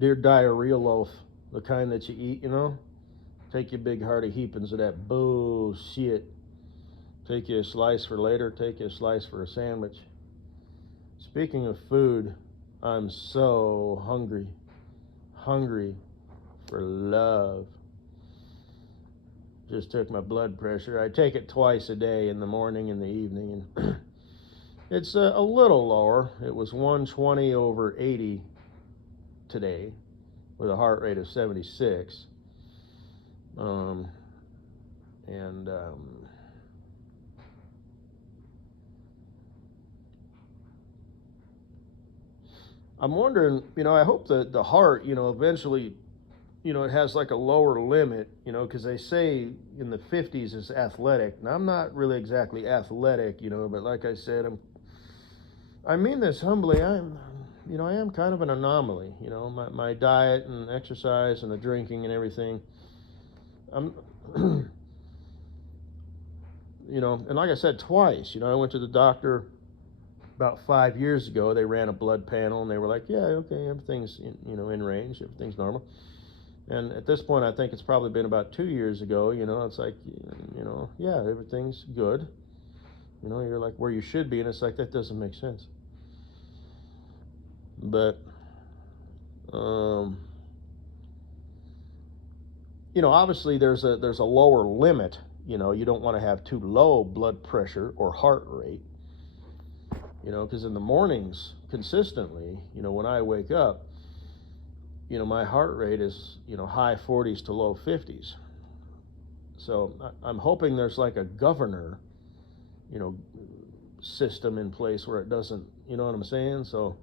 Dear diarrhea loaf, the kind that you eat, you know? Take your big hearty heapings of that bullshit. Take you a slice for later, take you a slice for a sandwich. Speaking of food, I'm so hungry. Hungry for love. Just took my blood pressure. I take it twice a day, in the morning and the evening, and it's a little lower. It was 120/80 today, with a heart rate of 76. And I'm wondering, I hope that the heart, eventually, it has like a lower limit, because they say in the 50s is athletic. And I'm not really exactly athletic, but like I said, I mean this humbly. I am kind of an anomaly, my diet and exercise and the drinking and everything. I'm, and like I said, twice, I went to the doctor about 5 years ago. They ran a blood panel and they were like, yeah, okay, everything's, in range, everything's normal. And at this point, I think it's probably been about 2 years ago, it's like, yeah, everything's good. You're like where you should be, and it's like, that doesn't make sense. But, obviously there's a lower limit. You don't want to have too low blood pressure or heart rate, because in the mornings, consistently, when I wake up, my heart rate is, high 40s to low 50s. So I'm hoping there's like a governor, system in place where it doesn't, you know what I'm saying? So,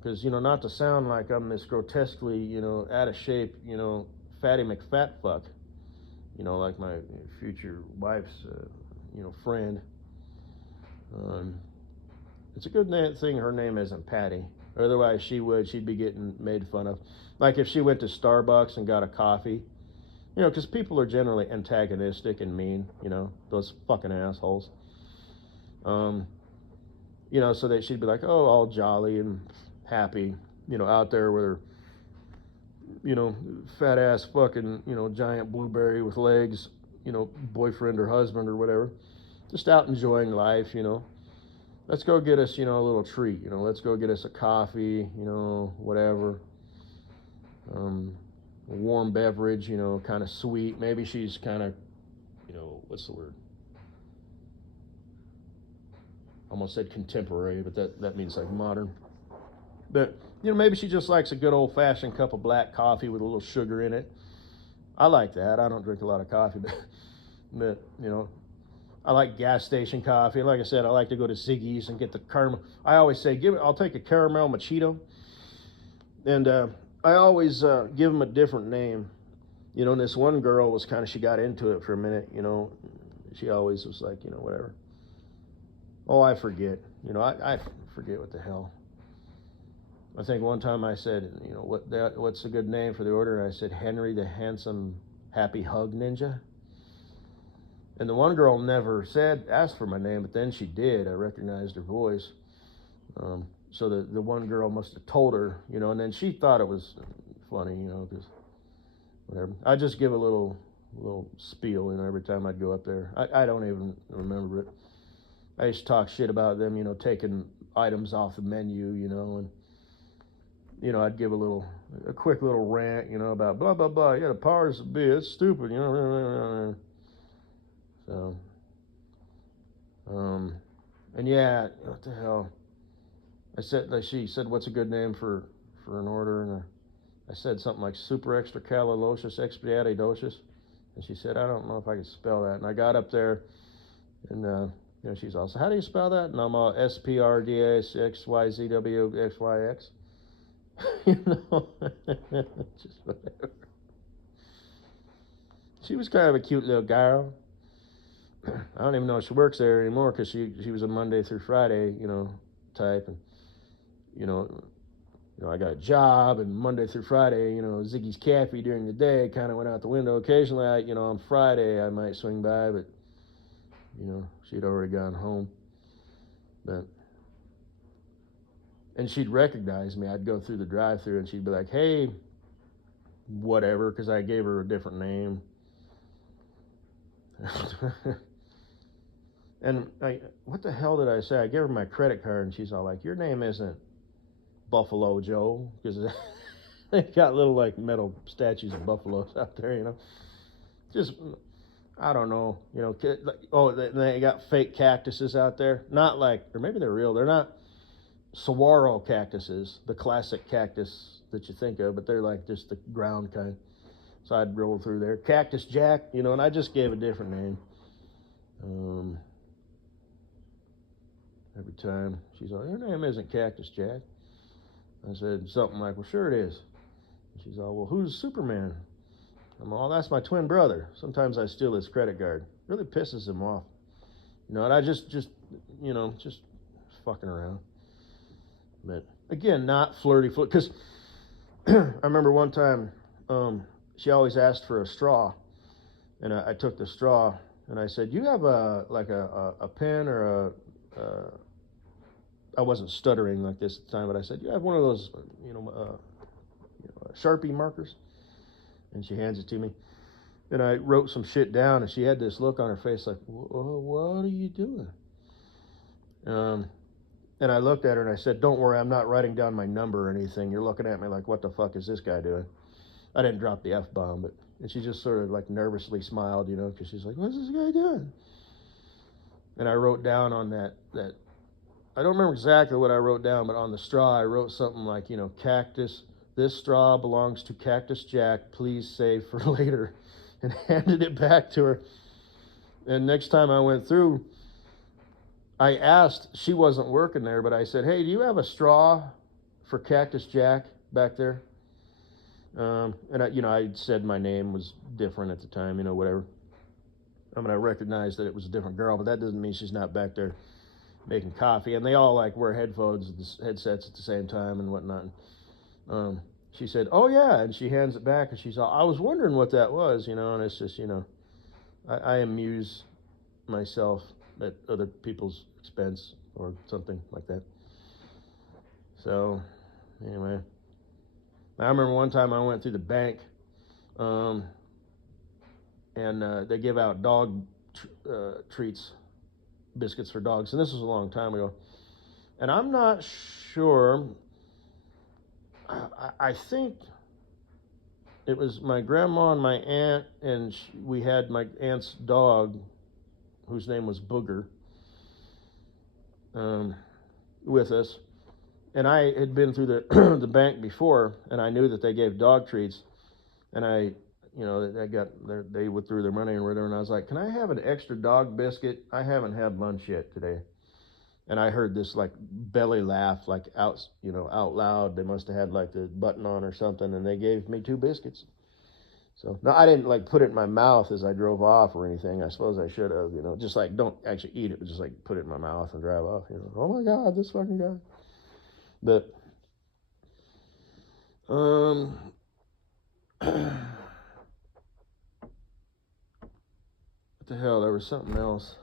because, not to sound like I'm this grotesquely, out of shape, fatty McFatfuck, like my future wife's, friend. It's a good thing her name isn't Patty. Otherwise, she'd be getting made fun of. Like if she went to Starbucks and got a coffee, because people are generally antagonistic and mean, those fucking assholes. So that she'd be like, oh, all jolly and happy, out there with her, fat ass fucking, giant blueberry with legs, boyfriend or husband or whatever, just out enjoying life, Let's go get us, a little treat, let's go get us a coffee, whatever. A warm beverage, kind of sweet. Maybe she's kind of, what's the word? Almost said contemporary, but that means like modern. But, maybe she just likes a good old-fashioned cup of black coffee with a little sugar in it. I like that. I don't drink a lot of coffee, but I like gas station coffee. Like I said, I like to go to Ziggy's and get the caramel. I always say, I'll take a caramel machito. And I always give them a different name. And this one girl was she got into it for a minute, She always was like, whatever. Oh, I forget. I forget what the hell. I think one time I said, what's a good name for the order? And I said, Henry the Handsome Happy Hug Ninja. And the one girl never asked for my name, but then she did. I recognized her voice. So the one girl must have told her, and then she thought it was funny, because whatever. I just give a little spiel, every time I'd go up there. I don't even remember it. I used to talk shit about them, taking items off the menu, and, I'd give a quick little rant, about blah, blah, blah. Yeah, the powers that be, it's stupid, So, and yeah, what the hell? She said, what's a good name for an order? And I said something like super extra calilocious expediatidocious. And she said, I don't know if I can spell that. And I got up there, and she's also, how do you spell that? And I'm all SPRDASXYZWXYX. Just whatever. She was kind of a cute little girl. I don't even know if she works there anymore, because she was a Monday through Friday, type. And, I got a job, and Monday through Friday, Ziggy's Cafe during the day kind of went out the window. Occasionally, on Friday I might swing by, but, she'd already gone home. But and she'd recognize me. I'd go through the drive-thru, and she'd be like, "Hey, whatever," because I gave her a different name. And what the hell did I say? I gave her my credit card, and she's all like, "Your name isn't Buffalo Joe," because they got little like metal statues of buffaloes out there, you know. Just, I don't know, you know. Oh, they got fake cactuses out there. Not like, or maybe they're real. They're not saguaro cactuses, the classic cactus that you think of, but they're like just the ground kind. So I'd roll through there. Cactus Jack, you know, and I just gave a different name. Every time she's like, "Your name isn't Cactus Jack." I said something like, "Well, sure it is." And she's all, "Well, who's Superman?" I'm all, "That's my twin brother. Sometimes I steal his credit card." Really pisses him off. You know, and I just you know, just fucking around. But again, not flirty, because I remember one time she always asked for a straw, and I took the straw, and I said, "You have a pen or a I wasn't stuttering like this at the time, but I said, "You have one of those, Sharpie markers?" And she hands it to me. And I wrote some shit down, and she had this look on her face like, "What are you doing?" And I looked at her and I said, "Don't worry, I'm not writing down my number or anything. You're looking at me like, what the fuck is this guy doing?" I didn't drop the F-bomb, and she just sort of like nervously smiled, you know, because she's like, "What's this guy doing?" And I wrote down on that I don't remember exactly what I wrote down, but on the straw I wrote something like, you know, "Cactus, this straw belongs to Cactus Jack, please save for later," and handed it back to her. And next time I went through, I asked, she wasn't working there, but I said, "Hey, do you have a straw for Cactus Jack back there?" And I said my name was different at the time, you know, whatever. I mean, I recognized that it was a different girl, but that doesn't mean she's not back there making coffee. And they all like wear headsets at the same time and whatnot. She said, "Oh yeah," and she hands it back, and she's all, "I was wondering what that was, you know." And it's just, you know, I amuse myself at other people's expense or something like that. So anyway, I remember one time I went through the bank, and they give out dog treats, biscuits for dogs, and this was a long time ago. And I'm not sure. I think it was my grandma and my aunt, and we had my aunt's dog, whose name was Booger, with us. And I had been through the the bank before, and I knew that they gave dog treats. And they withdrew their money and whatever. And I was like, "Can I have an extra dog biscuit? I haven't had lunch yet today." And I heard this like belly laugh, like out loud. They must have had like the button on or something, and they gave me 2 biscuits. So no, I didn't like put it in my mouth as I drove off or anything. I suppose I should have, you know, just like don't actually eat it, but just like put it in my mouth and drive off. You know, oh my God, this fucking guy. But what the hell? There was something else.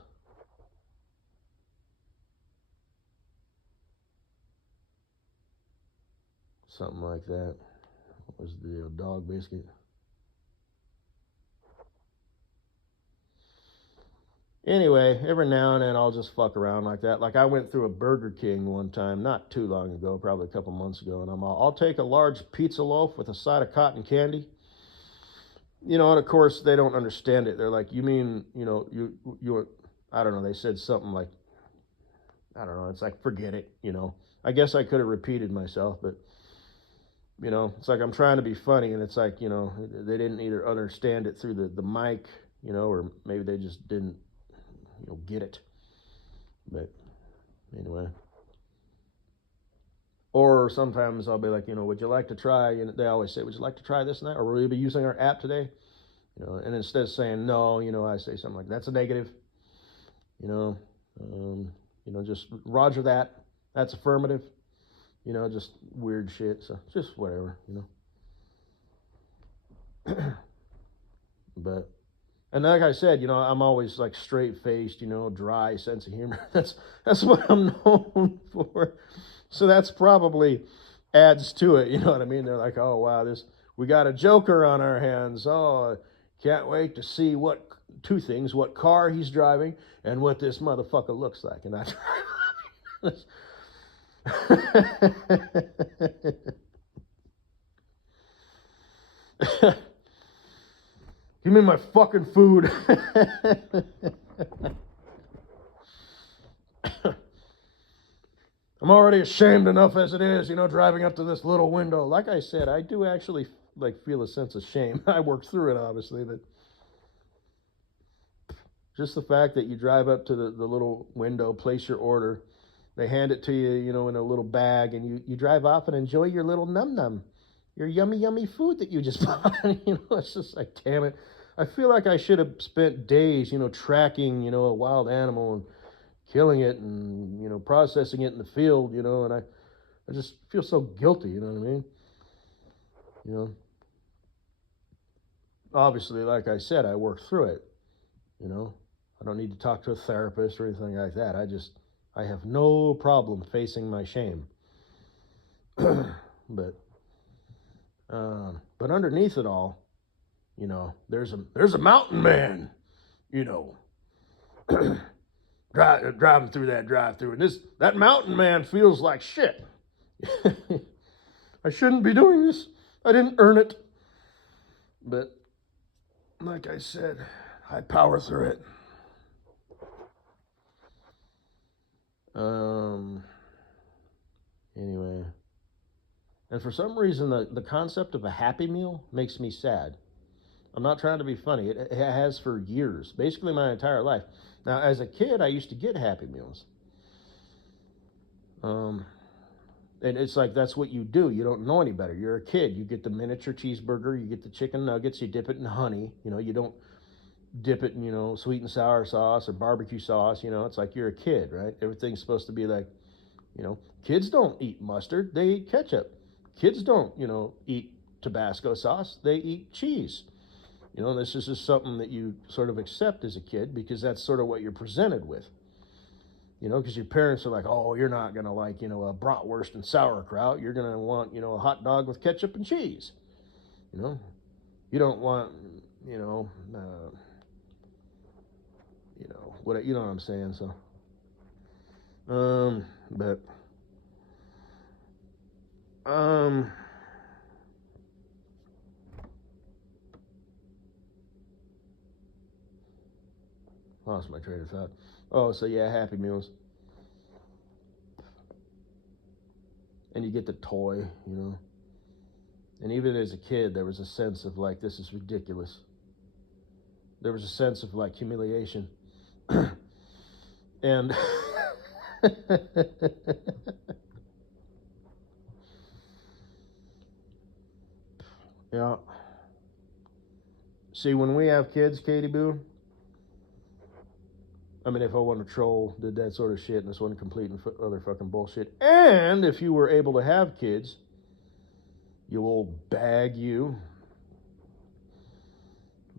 Something like that. What was the deal? Dog biscuit. Anyway, every now and then I'll just fuck around like that. Like I went through a Burger King one time, not too long ago, probably a couple months ago, and I'll take a large pizza loaf with a side of cotton candy. You know, and of course they don't understand it. They're like, "You mean, you know, you I don't know." They said something like, I don't know. It's like, forget it. You know, I guess I could have repeated myself, but you know, it's like I'm trying to be funny, and it's like, you know, they didn't either understand it through the mic, you know, or maybe they just didn't, you know, get it. But anyway. Or sometimes I'll be like, you know, "Would you like to try?" You know, they always say, "Would you like to try this and that? Or will you be using our app today?" You know, and instead of saying no, you know, I say something like, "That's a negative." You know, just Roger that. That's affirmative. You know, just weird shit. So just whatever, you know. But And like I said, you know, I'm always like straight faced, you know, dry sense of humor. That's what I'm known for. So that's probably adds to it. You know what I mean? They're like, oh wow, we got a joker on our hands. Oh, can't wait to see what two things: what car he's driving and what this motherfucker looks like. And I. Give me my fucking food. I'm already ashamed enough as it is, you know, driving up to this little window. Like I said, I do actually like feel a sense of shame. I worked through it, obviously, but just the fact that you drive up to the little window, place your order, they hand it to you, you know, in a little bag, and you drive off and enjoy your little num-num, your yummy, yummy food that you just bought. You know, it's just like, damn it. I feel like I should have spent days, you know, tracking, you know, a wild animal and killing it and, you know, processing it in the field, you know, and I just feel so guilty, you know what I mean? You know, obviously, like I said, I worked through it, you know. I don't need to talk to a therapist or anything like that. I have no problem facing my shame. but underneath it all, you know, there's a mountain man, you know, driving through that drive-through, and that mountain man feels like shit. I shouldn't be doing this. I didn't earn it. But like I said, I power through it. Anyway, and for some reason, the concept of a Happy Meal makes me sad. I'm not trying to be funny. It has for years, basically my entire life. Now, as a kid, I used to get Happy Meals. And it's like that's what you do. You don't know any better. You're a kid. You get the miniature cheeseburger. You get the chicken nuggets. You dip it in honey. You know, you don't dip it in, you know, sweet and sour sauce or barbecue sauce. You know, it's like you're a kid, right? Everything's supposed to be like, you know, kids don't eat mustard. They eat ketchup. Kids don't, you know, eat Tabasco sauce. They eat cheese. You know, this is just something that you sort of accept as a kid because that's sort of what you're presented with. You know, because your parents are like, oh, you're not going to like, you know, a bratwurst and sauerkraut. You're going to want, you know, a hot dog with ketchup and cheese. You know, you don't want, you know, what, you know what I'm saying? So, but, lost my train of thought. Oh, so yeah, Happy Meals. And you get the toy, you know. And even as a kid, there was a sense of like, this is ridiculous. There was a sense of like humiliation. And yeah. See, when we have kids, Katie Boo, I mean, if I want to troll, did that sort of shit, and this one complete and other fucking bullshit. And if you were able to have kids, you old bag you.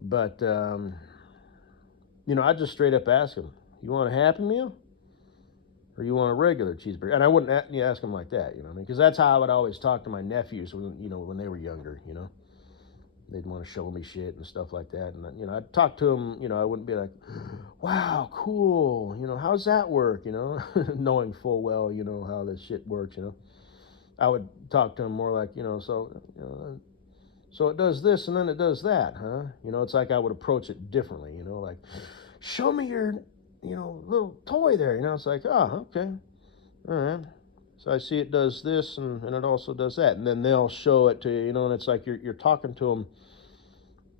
But, you know, I just straight up ask them, you want a Happy Meal? Or you want a regular cheeseburger? And I wouldn't ask them like that, you know what I mean? Because that's how I would always talk to my nephews when, you know, when they were younger, you know? They'd want to show me shit and stuff like that. And, you know, I'd talk to them, you know, I wouldn't be like, wow, cool. You know, how's that work? You know, knowing full well, you know, how this shit works, you know. I would talk to them more like, you know, so it does this and then it does that, huh? You know, it's like I would approach it differently, you know, like, show me your, you know, little toy there. You know, it's like, oh, okay. All right. So I see it does this and it also does that. And then they'll show it to you, you know, and it's like you're talking to them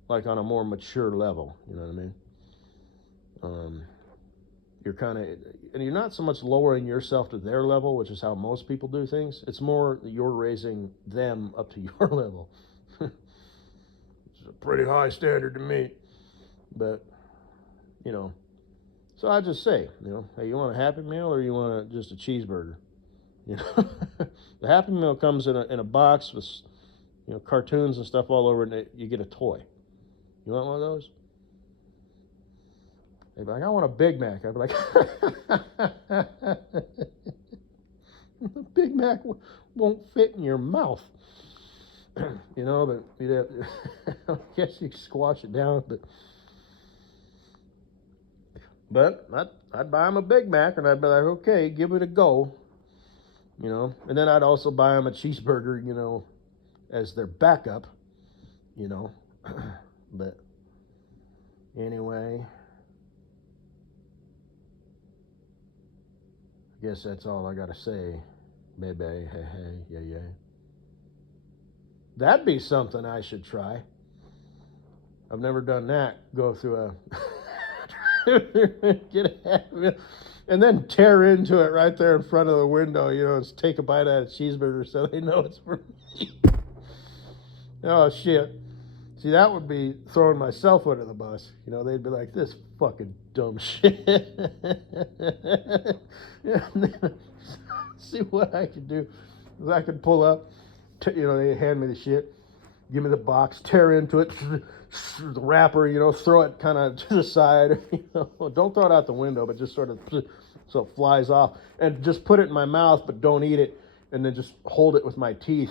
like on a more mature level, you know what I mean? You're kind of, and you're not so much lowering yourself to their level, which is how most people do things. It's more that you're raising them up to your level. It's a pretty high standard to meet. But, you know, so I just say, you know, hey, you want a Happy Meal or you want just a cheeseburger? You know, the Happy Meal comes in a box with, you know, cartoons and stuff all over it, and you get a toy. You want one of those? They'd be like, I want a Big Mac. I'd be like, the Big Mac won't fit in your mouth. You know, but you'd have, I guess you squash it down, but I'd buy them a Big Mac, and I'd be like, okay, give it a go, you know. And then I'd also buy them a cheeseburger, you know, as their backup, you know. But anyway, I guess that's all I gotta say, baby. Hey, hey, yeah, yeah. That'd be something I should try. I've never done that. Go through a get a and then tear into it right there in front of the window. You know, just take a bite out of a cheeseburger so they know it's for me. Oh shit! See, that would be throwing myself under the bus. You know, they'd be like, "This fucking dumb shit." See what I could do. I could pull up. You know, they hand me the shit, give me the box, tear into it, the wrapper, you know, throw it kind of to the side, you know, don't throw it out the window, but just sort of so it flies off, and just put it in my mouth, but don't eat it, and then just hold it with my teeth.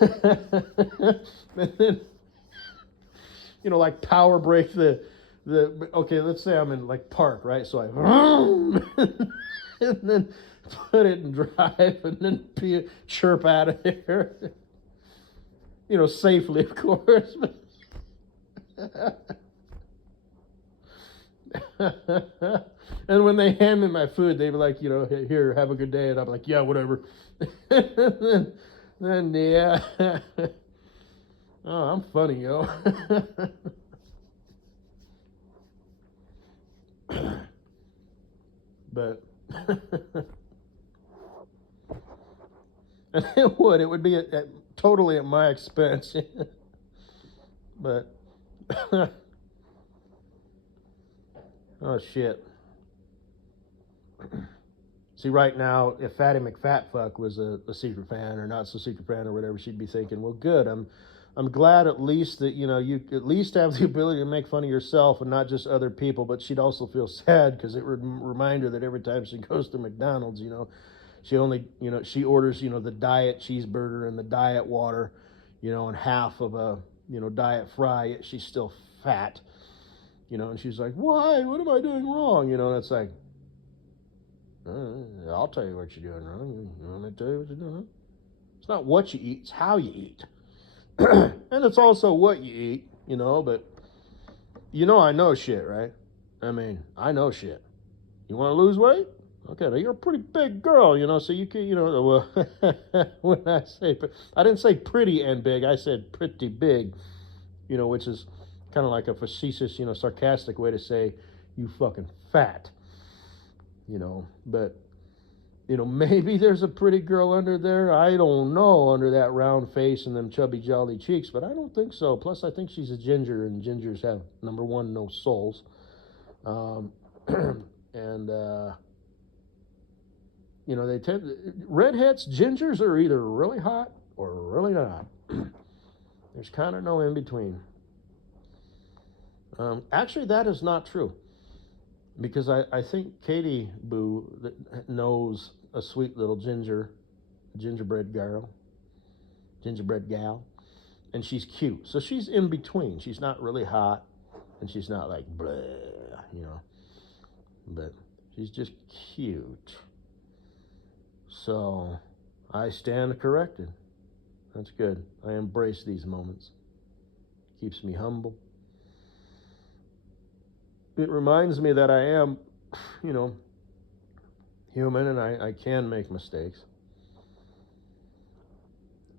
And then, you know, like power break okay, let's say I'm in like park, right? So I, and then put it in drive, and then chirp out of there. You know, safely, of course. And when they hand me my food, they be like, you know, here, have a good day. And I'm like, yeah, whatever. then yeah. Oh, I'm funny, yo. But and it would be totally at my expense. But oh shit. See, right now, if Fatty McFatfuck was a secret fan or not so secret fan or whatever, she'd be thinking, well, good. I'm glad at least that, you know, you at least have the ability to make fun of yourself and not just other people. But she'd also feel sad because it would remind her that every time she goes to McDonald's, you know, she only, you know, she orders, you know, the diet cheeseburger and the diet water, you know, and half of a, you know, diet fry, yet she's still fat, you know, and she's like, why? What am I doing wrong? You know, and it's like, I'll tell you what you're doing wrong. You want me to tell you what you're doing wrong? It's not what you eat, it's how you eat. And it's also what you eat, you know, but you know I know shit, right? I mean, I know shit. You want to lose weight? Okay, now you're a pretty big girl, you know, so you can, you know, well, when I say, I didn't say pretty and big, I said pretty big, you know, which is kind of like a facetious, you know, sarcastic way to say you fucking fat, you know, but, you know, maybe there's a pretty girl under there, I don't know, under that round face and them chubby jolly cheeks, but I don't think so. Plus, I think she's a ginger, and gingers have, number one, no souls, and, you know, they tend redheads, gingers are either really hot or really not. There's kind of no in between. Actually, that is not true, because I think Katie Boo knows a sweet little gingerbread gal, and she's cute. So she's in between. She's not really hot, and she's not like bleh, you know, but she's just cute. So I stand corrected. That's good. I embrace these moments. Keeps me humble. It reminds me that I am, you know, human, and I can make mistakes.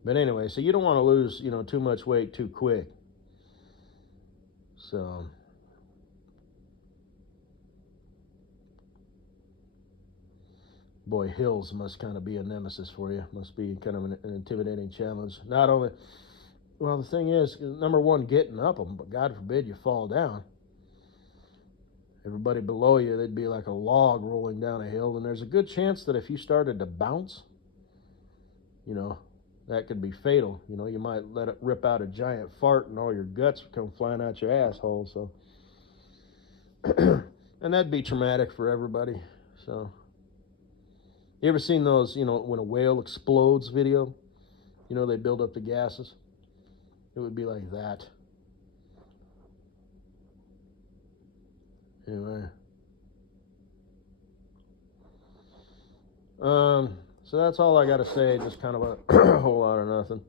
But anyway, so you don't want to lose, you know, too much weight too quick. So boy, hills must kind of be a nemesis for you. Must be kind of an intimidating challenge. Not only, well, the thing is, number one, getting up them, but God forbid you fall down. Everybody below you, they'd be like a log rolling down a hill, and there's a good chance that if you started to bounce, you know, that could be fatal. You know, you might let it rip out a giant fart, and all your guts come flying out your asshole. So And that'd be traumatic for everybody. So, you ever seen those, when a whale explodes video? They build up the gases. It would be like that. Anyway. So that's all I got to say. Just kind of a whole lot of nothing.